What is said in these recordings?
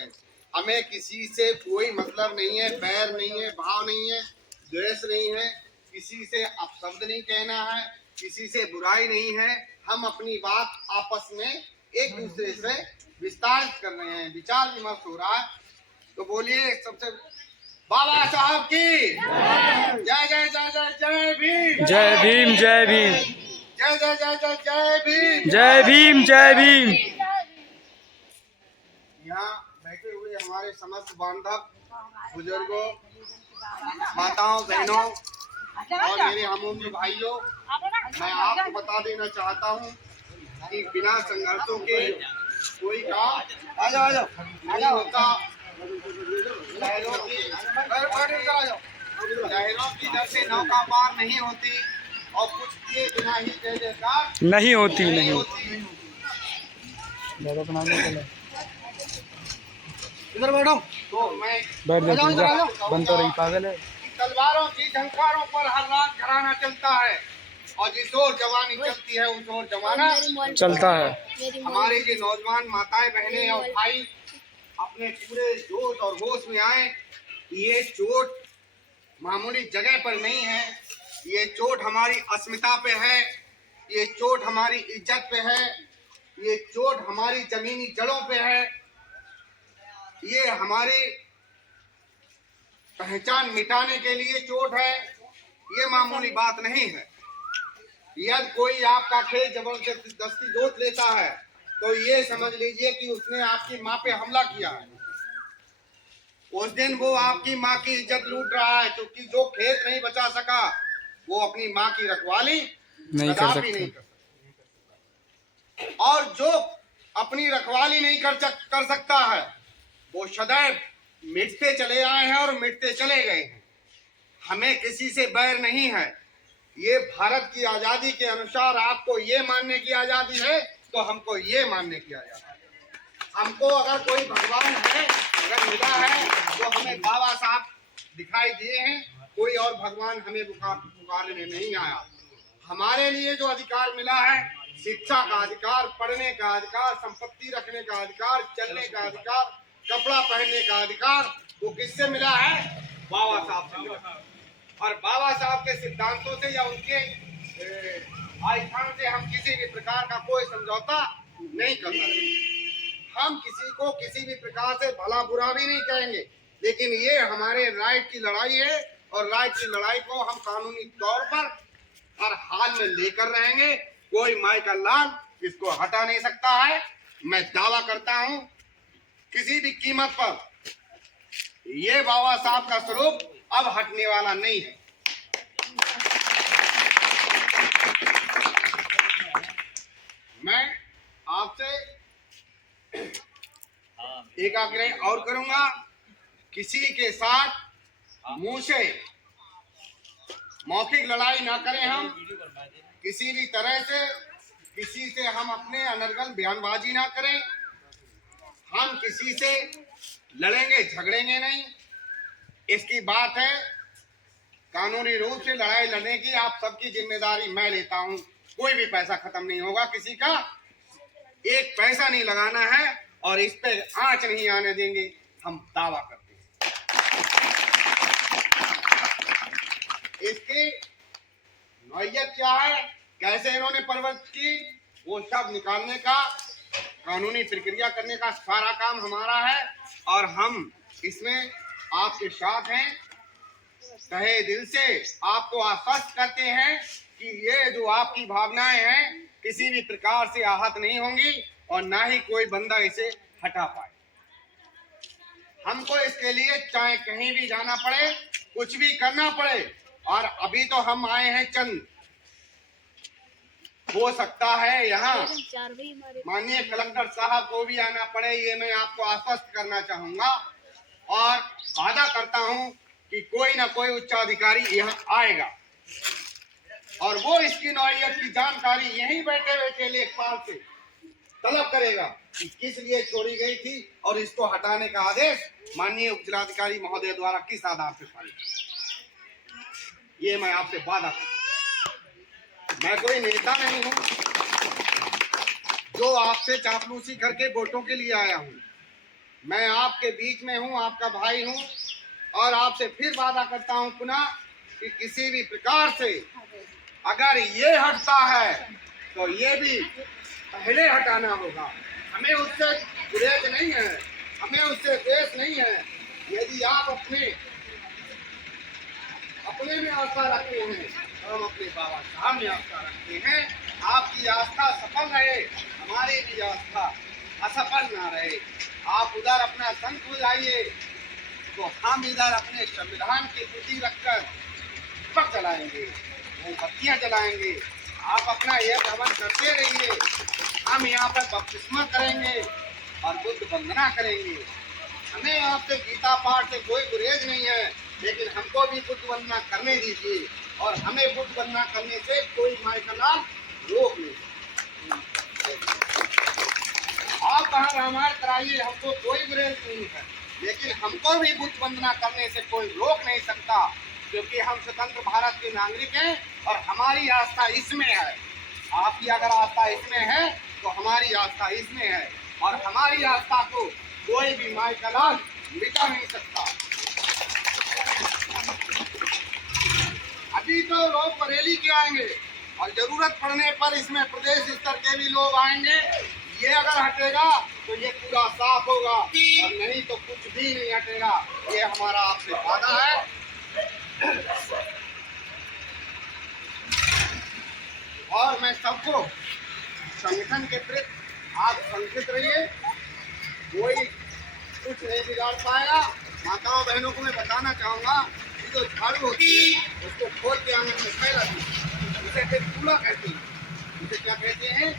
रहे हैं। हमें किसी से कोई मतलब नहीं है, बैर नहीं है, भाव नहीं है, द्वेष नहीं है, किसी से अपशब्द नहीं कहना है, किसी से बुराई नहीं है। हम अपनी बात आपस में एक दूसरे से विस्तारित कर रहे हैं, विचार विमर्श हो रहा है। तो बोलिए सबसे बाबा साहब की जय जय जय जय जय भीम, जय भीम, जय भीम, जय जय जय जय जय भीम, जय भीम, जय भीम। यहाँ बैठे हुए हमारे समस्त बांधव, बुजुर्गों, माताओं, बहनों और मेरे हमउम्र भाइयों, मैं आपको बता देना चाहता हूँ कि बिना संघर्षों के कोई काम आ जाओ नहीं होता। लहरों की डर से नौका पार नहीं होती और कुछ किए बिना ही जय जयकार नहीं होती, नहीं होती। इधर बैठो। तो मैं बैठ जा, बन तो रही, पागल है। तलवारों की झंकारों पर हर रात घराना चलता है और जिस ओर जवानी चलती है उस ओर जमाना चलता है। हमारे ये नौजवान माताएं, बहनें और भाई अपने पूरे जोश और होश में आए। ये चोट मामूली जगह पर नहीं है, ये चोट हमारी अस्मिता पे है, ये चोट हमारी इज्जत पे है, ये चोट हमारी जमीनी जड़ों पे है, ये हमारी पहचान मिटाने के लिए चोट है। ये मामूली बात नहीं है। यदि कोई आपका खेत जबरदस्ती जोत लेता है तो ये समझ लीजिए कि उसने आपकी माँ पे हमला किया है। उस दिन वो आपकी माँ की इज्जत लूट रहा है, क्योंकि जो खेत नहीं बचा सका वो अपनी माँ की रखवाली नहीं कर कदापि नहीं कर सकता। और जो अपनी रखवाली नहीं कर सकता है वो सदैव मिटते चले आए हैं और मिटते चले गए हैं। हमें किसी से बैर नहीं है। ये भारत की आजादी के अनुसार आपको ये मानने की आजादी है तो हमको ये मानने की आजादी है। हमको अगर कोई भगवान है, अगर मिला है तो हमें बाबा साहब दिखाई दिए हैं, कोई और भगवान हमें पुकारने नहीं आया। हमारे लिए जो अधिकार मिला है, शिक्षा का अधिकार, पढ़ने का अधिकार, संपत्ति रखने का अधिकार, चलने का अधिकार, कपड़ा पहनने का अधिकार, वो किससे मिला है? बाबा साहब से मिला। और बाबा साहब के सिद्धांतों से या उनके आस्थान से हम किसी भी प्रकार का कोई समझौता नहीं कर सकते। हम किसी को किसी भी प्रकार से भला बुरा भी नहीं कहेंगे, लेकिन ये हमारे राइट की लड़ाई है और राइट की लड़ाई को हम कानूनी तौर पर हर हाल में लेकर रहेंगे। कोई माई का लाल इसको हटा नहीं सकता है। मैं दावा करता हूं किसी भी कीमत पर ये बाबा साहब का स्वरूप अब हटने वाला नहीं है। मैं आपसे एक आग्रह और करूंगा, किसी के साथ मुंह से मौखिक लड़ाई ना करें। हम किसी भी तरह से किसी से हम अपने अनर्गल बयानबाजी ना करें। हम किसी से लड़ेंगे झगड़ेंगे नहीं। इसकी बात है कानूनी रूप से लड़ाई लड़ने की आप सबकी जिम्मेदारी मैं लेता हूं। कोई भी पैसा खत्म नहीं होगा, किसी का एक पैसा नहीं लगाना है और इस पे आंच नहीं आने देंगे, हम दावा करते हैं। इसकी नौयत क्या है, कैसे इन्होंने परवरिश की, वो सब निकालने का, कानूनी प्रक्रिया करने का सारा काम हमारा है और हम इसमें आपके साथ हैं। तहे दिल से आपको आश्वस्त करते हैं कि ये जो आपकी भावनाएं हैं किसी भी प्रकार से आहत नहीं होंगी और ना ही कोई बंदा इसे हटा पाए। हमको इसके लिए चाहे कहीं भी जाना पड़े, कुछ भी करना पड़े, और अभी तो हम आए हैं चंद, हो सकता है यहाँ माननीय कलेक्टर साहब को भी आना पड़े। ये मैं आपको आश्वस्त करना चाहूंगा और वादा करता हूं कि कोई ना कोई उच्चाधिकारी यहाँ आएगा और वो इसकी नौयत की जानकारी यहीं बैठे बैठे लेखपाल से तलब करेगा कि किस लिए छोड़ी गई थी और इसको हटाने का आदेश माननीय उप जिलाधिकारी महोदय द्वारा किस आधार से पारित। ये मैं आपसे वादा करता हूं। मैं कोई नेता नहीं हूं जो आपसे चापलूसी करके वोटों के लिए आया हूं। मैं आपके बीच में हूँ, आपका भाई हूँ, और आपसे फिर वादा करता हूँ पुनः कि किसी भी प्रकार से अगर ये हटता है तो ये भी पहले हटाना होगा। हमें उससे गुरेज नहीं है, हमें उससे द्वेष नहीं है। यदि आप अपने में आस्था रखते हैं तो हम अपने बाबा साहब में आस्था रखते हैं। आपकी आस्था सफल रहे, हमारी भी आस्था असफल ना रहे। आप उधर अपना संत हो जाइए तो हम इधर अपने संविधान की प्रति रखकर दीपक जलाएंगे, मोमबत्तियां जलाएंगे। आप अपना यह हवन करते रहिए, हम यहाँ पर बपतिस्मा करेंगे और बुद्ध वंदना करेंगे। हमें आपसे गीता पाठ से कोई गुरेज नहीं है, लेकिन हमको भी बुद्ध वंदना करने दीजिए, और हमें बुद्ध वंदना करने से कोई माई का नाम रोक नहीं। आप कहाँ रामायण कराइए, हमको कोई गुरेज नहीं है, लेकिन हमको भी बुद्ध वंदना करने से कोई रोक नहीं सकता, क्योंकि हम स्वतंत्र भारत के नागरिक हैं और हमारी आस्था इसमें है। आपकी अगर आस्था इसमें है तो हमारी आस्था इसमें है, और हमारी आस्था को कोई भी माई का लाल मिटा नहीं सकता। अभी तो लोग बरेली के आएंगे और जरूरत पड़ने पर इसमें प्रदेश स्तर के भी लोग आएंगे। ये अगर हटेगा तो ये पूरा साफ होगा, और नहीं तो कुछ भी नहीं हटेगा। ये हमारा आपसे वादा है। और मैं सबको संगठन के प्रति आप संगठित रहिए, कोई कुछ नहीं बिगाड़ पाएगा। माताओं बहनों को मैं बताना चाहूँगा कि जो झाड़ू होती है उसको खोल के आंगन में फैला दीजिए। उसे फिर कूड़ा कहते हैं, उसे क्या कहते हैं?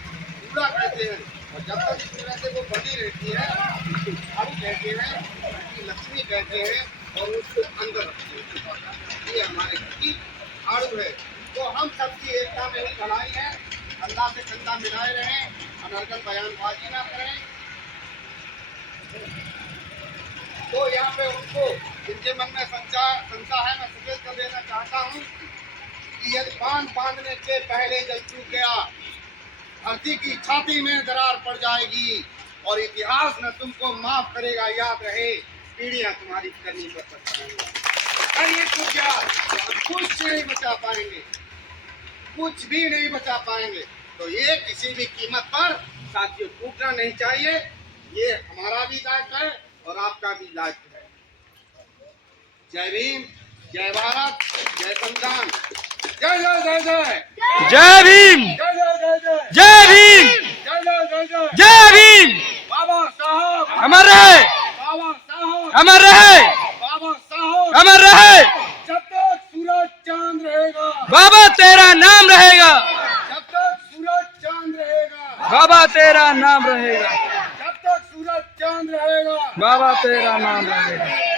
कूड़ा कहते हैं। और जब तक इस तरह से वो बनी रहती है उसको झाड़ू कहते हैं, उसकी लक्ष्मी कहते हैं, और उसको अंदर रखते हैं। ये हमारे घर की झाड़ू है। तो हम सबकी एकता में ही भलाई है। कंधा से कंधा मिलाए रहें, अनर्गल बयानबाजी ना करें। तो यहाँ पे उनको जिनके मन में शंका है, मैं सचेत कर देना चाहता हूँ कि यदि बांध बांधने के पहले जल चूक गया, धरती की छाती में दरार पड़ जाएगी, और इतिहास न तुमको माफ करेगा। याद रहे, पीढ़ियां तुम्हारी करनी पर करिए कुछ याद, कुछ नहीं बचा पाएंगे, कुछ भी नहीं बचा पाएंगे। तो ये किसी भी कीमत पर साथियों टूटना नहीं चाहिए। ये हमारा भी दायित्व है और आपका भी दायित्व है। जय भीम, जय भारत, जय संविधान, जय जय जय जय जय भीम, जय जय जय जय जय भीम, जय जय जय जय जय भीम। बाबा साहब अमर रहे, बाबा साहब अमर रहे, बाबा साहब। अमर रहे। जब तक सूरज चांद रहेगा बाबा तेरा नाम रहेगा, जब तक सूरज चांद रहेगा बाबा तेरा नाम रहेगा, जब तक सूरज चांद रहेगा बाबा तेरा नाम रहेगा।